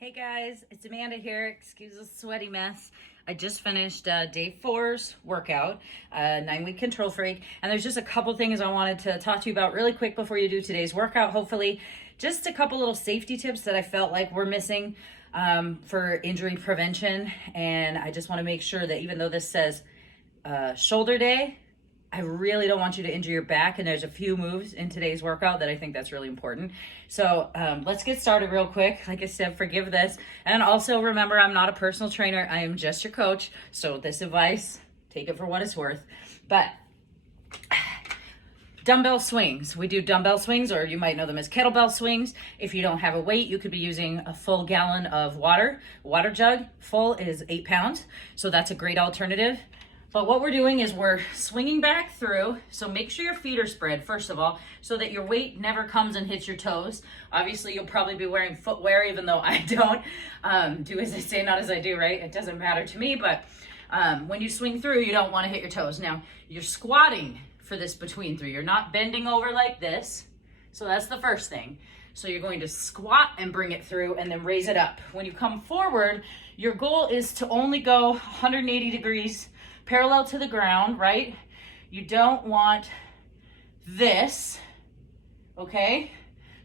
Hey guys, it's Amanda here. Excuse the sweaty mess. I just finished day 4's workout, 9-week control freak, and there's just a couple things I wanted to talk to you about really quick before you do today's workout. Hopefully, just a couple little safety tips that I felt like were missing for injury prevention, and I just want to make sure that even though this says shoulder day, I really don't want you to injure your back, and there's a few moves in today's workout that I think that's really important. So let's get started real quick. Like I said, forgive this. And also remember, I'm not a personal trainer. I am just your coach. So this advice, take it for what it's worth. But dumbbell swings. We do dumbbell swings, or you might know them as kettlebell swings. If you don't have a weight, you could be using a full gallon of water jug. Full is 8 pounds. So that's a great alternative. But what we're doing is we're swinging back through. So make sure your feet are spread, first of all, so that your weight never comes and hits your toes. Obviously, you'll probably be wearing footwear, even though I don't. Do as I say, not as I do, right? It doesn't matter to me, but when you swing through, you don't want to hit your toes. Now, you're squatting for this between three. You're not bending over like this. So that's the first thing. So you're going to squat and bring it through and then raise it up. When you come forward, your goal is to only go 180 degrees parallel to the ground, right? You don't want this, okay?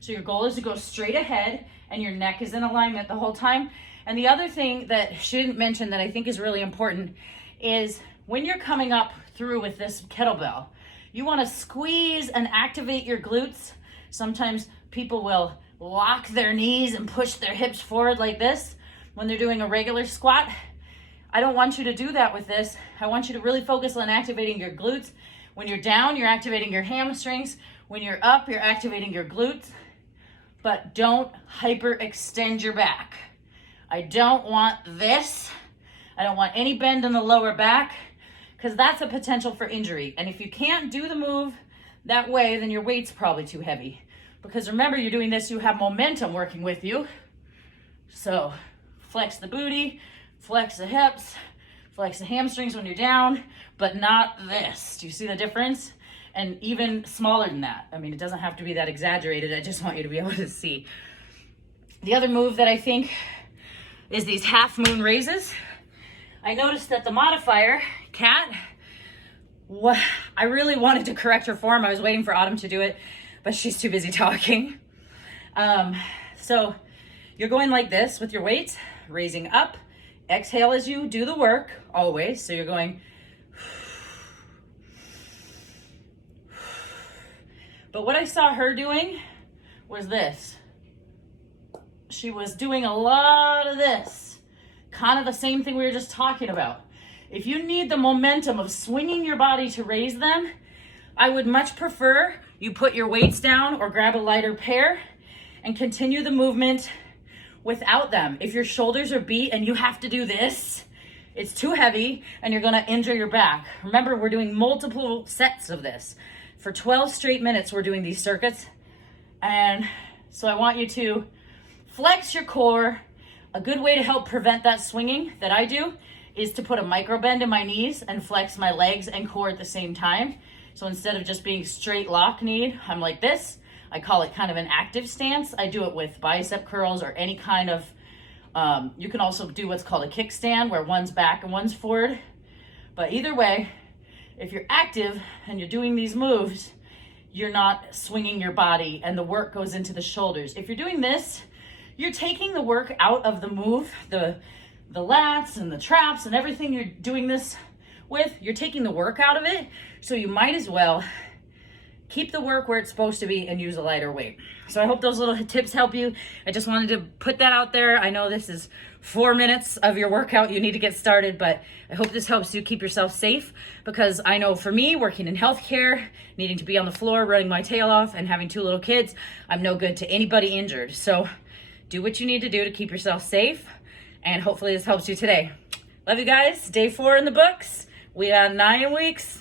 So your goal is to go straight ahead and your neck is in alignment the whole time. And the other thing that she didn't mention that I think is really important is when you're coming up through with this kettlebell, you want to squeeze and activate your glutes. Sometimes people will lock their knees and push their hips forward like this when they're doing a regular squat. I don't want you to do that with this. I want you to really focus on activating your glutes. When you're down, you're activating your hamstrings. When you're up, you're activating your glutes. But don't hyperextend your back. I don't want this. I don't want any bend in the lower back, because that's a potential for injury. And if you can't do the move that way, then your weight's probably too heavy. Because remember, you're doing this, you have momentum working with you. So flex the booty, flex the hips, flex the hamstrings when you're down, but not this. Do you see the difference? And even smaller than that. I mean, it doesn't have to be that exaggerated. I just want you to be able to see. The other move that I think is these half moon raises. I noticed that the modifier, Kat, I really wanted to correct her form. I was waiting for Autumn to do it, but she's too busy talking. So you're going like this with your weights, raising up. Exhale as you do the work, always. So you're going. But what I saw her doing was this. She was doing a lot of this. Kind of the same thing we were just talking about. If you need the momentum of swinging your body to raise them, I would much prefer you put your weights down or grab a lighter pair and continue the movement without them. If your shoulders are beat and you have to do this, it's too heavy and you're gonna injure your back. Remember, we're doing multiple sets of this. For 12 straight minutes, we're doing these circuits. And so I want you to flex your core. A good way to help prevent that swinging that I do is to put a micro bend in my knees and flex my legs and core at the same time. So instead of just being straight lock kneed, I'm like this. I call it kind of an active stance. I do it with bicep curls or any kind of, you can also do what's called a kickstand where one's back and one's forward. But either way, if you're active and you're doing these moves, you're not swinging your body and the work goes into the shoulders. If you're doing this, you're taking the work out of the move, the lats and the traps and everything you're doing this with, you're taking the work out of it. So you might as well keep the work where it's supposed to be and use a lighter weight. So I hope those little tips help you. I just wanted to put that out there. I know this is 4 minutes of your workout. You need to get started, but I hope this helps you keep yourself safe, because I know for me, working in healthcare, needing to be on the floor, running my tail off, and having 2 little kids, I'm no good to anybody injured. So do what you need to do to keep yourself safe, and hopefully this helps you today. Love you guys. Day 4 in the books. We got 9 weeks.